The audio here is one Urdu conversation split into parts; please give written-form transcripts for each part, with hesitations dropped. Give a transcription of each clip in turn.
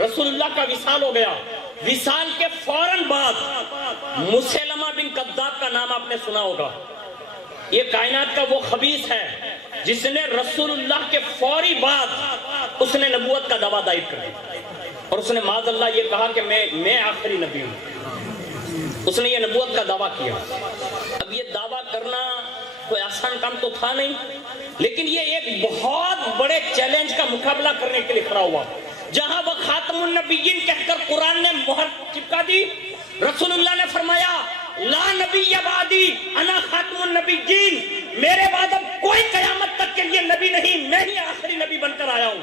رسول اللہ کا وصال ہو گیا. وصال کے فوراً بعد مسیلمہ بن کذاب کا نام آپ نے سنا ہوگا. یہ کائنات کا وہ خبیث ہے جس نے رسول اللہ کے فوری بعد اس نے نبوت کا دعویٰ دائر کر دیا اور اس نے معاذ اللہ یہ کہا کہ میں آخری نبی ہوں. اس نے یہ نبوت کا دعویٰ کیا. اب یہ دعویٰ کرنا کوئی آسان کام تو تھا نہیں، لیکن یہ ایک بہت بڑے چیلنج کا مقابلہ کرنے کے لیے کھڑا ہوا. جہاں وہ خاتم النبیین کہہ کر قرآن نے مہر چپکا دی، رسول اللہ نے فرمایا لا نبی بعدی انا خاتم النبیین، میرے بعد اب کوئی قیامت تک کے لیے نبی نہیں، میں ہی آخری نبی بن کر آیا ہوں.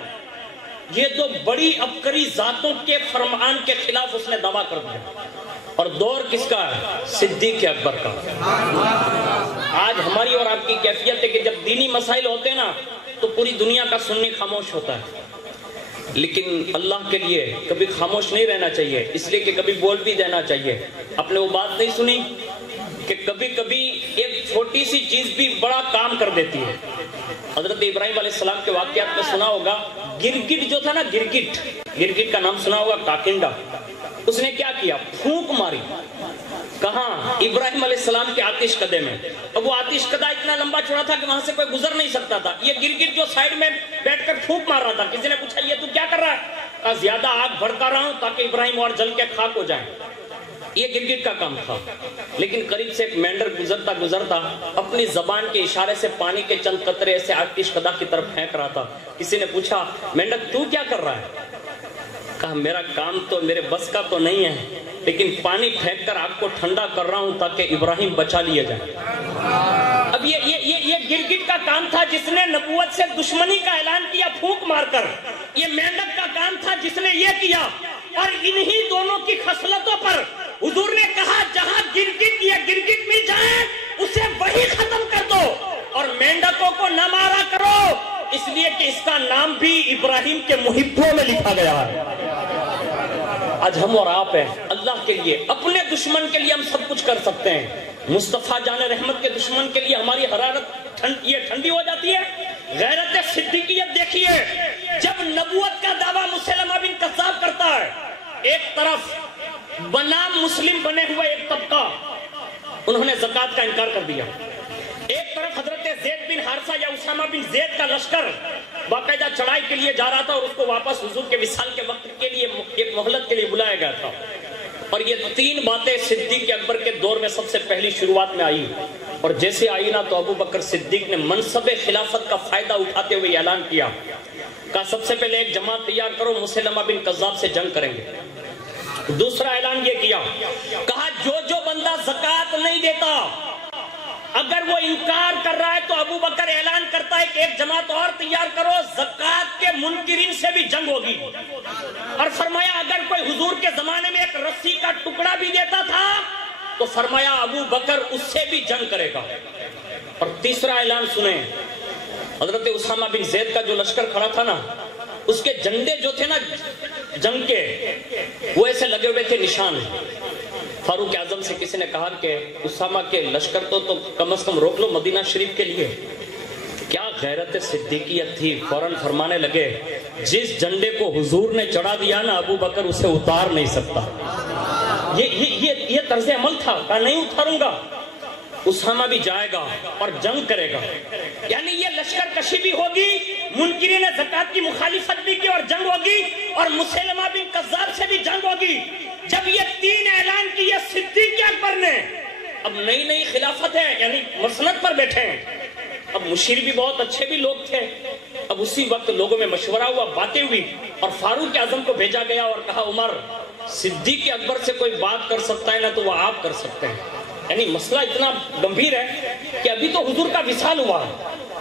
یہ تو بڑی ابکری ذاتوں کے فرمان کے خلاف اس نے دعویٰ کر دیا. اور دور کس کا ہے؟ صدیق اکبر کا. آج ہماری اور آپ کی کیفیت ہے کہ جب دینی مسائل ہوتے ہیں نا تو پوری دنیا کا سنی خاموش ہوتا ہے، لیکن اللہ کے لیے کبھی خاموش نہیں رہنا چاہیے، اس لیے کہ کبھی بول بھی دینا چاہیے. آپ نے وہ بات نہیں سنی کہ کبھی کبھی ایک چھوٹی سی چیز بھی بڑا کام کر دیتی ہے. حضرت ابراہیم علیہ السلام کے واقعات میں سنا ہوگا، گرگٹ جو تھا نا، گرگٹ کا نام سنا ہوگا، کاکنڈا. اس نے کیا کیا؟ پھونک ماری. کہاں؟ ابراہیم علیہ السلام کے آتش کدے میں. اب وہ آتش کدہ اتنا لمبا چوڑا تھا کہ وہاں سے کوئی گزر نہیں سکتا تھا. یہ گرگٹ جو سائیڈ میں بیٹھ کر پھونک مار رہا تھا، کسی نے پوچھا یہ تو کیا کر رہا ہے؟ کہا زیادہ آگ بھڑکا رہا ہوں تاکہ ابراہیم اور جل کے خاک ہو جائیں. یہ گرگٹ کا کام تھا. لیکن قریب سے ایک مینڈر گزرتا اپنی زبان کے اشارے سے پانی کے چند قطرے سے آتش کدہ کی طرف پھینک رہا تھا. کسی نے پوچھا مینڈر تو کیا کر رہا ہے؟ کہا میرا کام تو میرے بس کا تو نہیں ہے، لیکن پانی پھینک کر آگ کو ٹھنڈا کر رہا ہوں تاکہ ابراہیم بچا لیے جائیں. اب یہ گرگٹ کا کام تھا جس نے نبوت سے دشمنی کا اعلان کیا پھونک مار کر. یہ مینڈک کا کام تھا جس نے یہ کیا. اور انہی دونوں کی خصلتوں پر حضور نے کہا جہاں گرگٹ یا گرگٹ مل جائے اسے وہی ختم کر دو اور مینڈکوں کو نہ مارا کرو، اس لیے کہ اس کا نام بھی ابراہیم کے محبوں میں لکھا گیا ہے. آج ہم اور آپ ہیں اللہ کے لیے، اپنے دشمن کے لیے ہم سب کچھ کر سکتے ہیں. مصطفیٰ جان رحمت کے دشمن کے لیے ہماری حرارت یہ ٹھنڈی ہو جاتی ہے. غیرت صدیقیت دیکھیے، جب نبوت کا دعویٰ مسیلمہ بن کذاب کرتا ہے، ایک طرف بنام مسلم بنے ہوئے ایک طبقہ انہوں نے زکوٰۃ کا انکار کر دیا، ایک طرف حضرت زید بن حارثہ یا اسامہ بن زید کا لشکر باقاعدہ چڑھائی کے لیے جا رہا تھا اور اس کو واپس حضور کے وصال کے وقت کے لیے ایک مہلت کے لیے بلایا گیا تھا. اور یہ تین باتیں صدیق اکبر کے دور میں سب سے پہلی شروعات میں آئی، اور جیسے آئی نا تو ابو بکر صدیق نے منصب خلافت کا فائدہ اٹھاتے ہوئے اعلان کیا، کہا سب سے پہلے ایک جماعت تیار کرو، مسیلمہ بن کذاب سے جنگ کریں گے. دوسرا اعلان یہ کیا، کہا جو بندہ زکوٰۃ نہیں دیتا اگر وہ انکار کر رہا ہے تو ابو بکر اعلان کرتا ہے کہ ایک جماعت اور تیار کرو، زکوٰۃ کے منکرین سے بھی جنگ ہوگی. اور فرمایا اگر کوئی حضور کے زمانے میں ایک رسی کا ٹکڑا بھی دیتا تھا تو فرمایا ابو بکر اس سے بھی جنگ کرے گا. اور تیسرا اعلان سنیں، حضرت اسامہ بن زید کا جو لشکر کھڑا تھا نا، اس کے جھنڈے جو تھے نا جنگ کے، وہ ایسے لگے ہوئے تھے نشان. فاروق اعظم سے کسی نے کہا کہ اسامہ کے لشکر تو کم از کم روک لو مدینہ شریف کے لیے. کیا غیرت صدیقیت تھی، فوراً فرمانے لگے جس جھنڈے کو حضور نے چڑھا دیا نا ابو بکر اسے اتار نہیں سکتا. یہ طرز عمل تھا، کہا نہیں اتاروں گا. اسامہ بھی جائے گا اور جنگ کرے گا، یعنی یہ لشکر کشی بھی ہوگی، منکرین زکوٰۃ کی مخالفت بھی کی اور جنگ ہوگی، اور مسیلمہ بن کذاب سے بھی جنگ ہوگی. جب یہ تین اعلان کیے صدیق اکبر نے، اب نئی خلافت ہے، یعنی مسند پر بیٹھے ہیں. اب مشیر بھی بہت اچھے بھی لوگ تھے. اب اسی وقت لوگوں میں مشورہ ہوا، باتیں ہوئی، اور فاروق اعظم کو بھیجا گیا اور کہا عمر صدیق اکبر سے کوئی بات کر سکتا ہے نا تو وہ آپ کر سکتے ہیں. یعنی مسئلہ اتنا گمبھیر ہے کہ ابھی تو حضور کا وصال ہوا،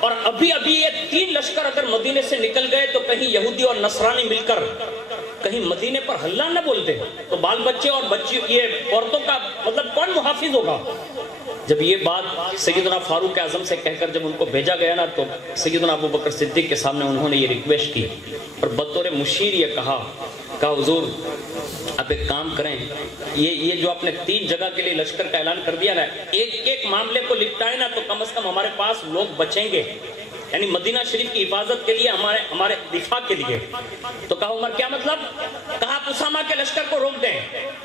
اور ابھی یہ تین لشکر اگر مدینے سے نکل گئے تو کہیں یہودی اور نصرانی مل کر کہیں مدینے پر ہلہ نہ بولتے تو بال بچے اور بچی یہ عورتوں کا مطلب کون محافظ ہوگا. جب یہ بات سیدنا فاروق اعظم سے کہہ کر جب ان کو بھیجا گیا نا تو سیدنا ابو بکر صدیق کے سامنے انہوں نے یہ ریکویسٹ کی اور بطور مشیر یہ کہا حضور آپ ایک کام کریں، یہ جو آپ نے تین جگہ کے لیے لشکر کا اعلان کر دیا نا، ایک معاملے کو لپٹائے نا تو کم از کم ہمارے پاس لوگ بچیں گے، یعنی مدینہ شریف کی حفاظت کے لیے، ہمارے دفاع کے لیے. تو کہا عمر کیا مطلب؟ کہا لشکر کو روک دیں،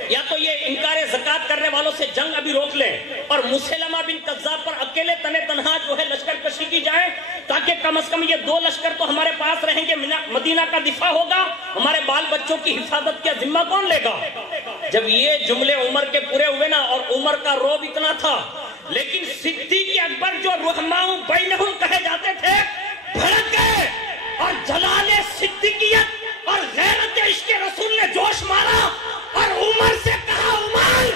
یا تو یہ انکار زکات کرنے والوں سے جنگ ابھی روک لیں اور مسلمہ بن کذاب پر اکیلے تنہا جو ہے لشکر کشی کی جائے، تاکہ کم از کم یہ 2 لشکر تو ہمارے پاس رہیں گے، مدینہ کا دفاع ہوگا، ہمارے بال بچوں کی حفاظت کا ذمہ کون لے گا؟ جب یہ جملے عمر کے پورے ہوئے نا، اور عمر کا روب اتنا تھا، لیکن صدیق اکبر جو رحماء بینہم کہے جاتے تھے بھڑک گئے، اور جلال صدیقیت اور غیرت عشق رسول نے جوش مارا اور عمر سے کہا، عمر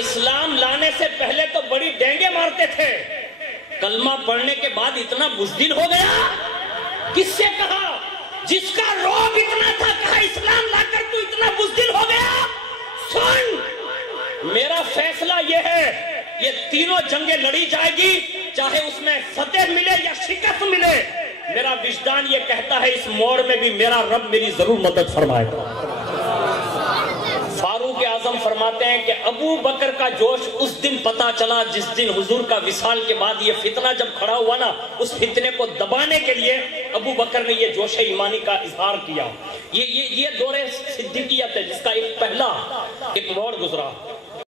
اسلام لانے سے پہلے تو بڑی ڈینگے مارتے تھے، کلمہ پڑھنے کے بعد اتنا بزدل ہو گیا؟ کس سے کہا؟ جس کا روب اتنا تھا، کہا اسلام لا کر تو اتنا بزدل ہو گیا؟ سن، میرا فیصلہ یہ ہے، یہ تینوں جنگیں لڑی جائے گی، چاہے اس میں فتح ملے یا شکست ملے، میرا وجدان یہ کہتا ہے اس موڑ میں بھی میرا رب میری ضرور مدد فرمائے گا۔ فاروق اعظم فرماتے ہیں کہ ابو بکر کا جوش اس دن پتا چلا جس دن حضور کا وصال کے بعد یہ فتنہ جب کھڑا ہوا نا، اس فتنے کو دبانے کے لیے ابو بکر نے یہ جوش ایمانی کا اظہار کیا۔ یہ دور صدیقیت ہے جس کا ایک پہلا ایک موڑ گزرا۔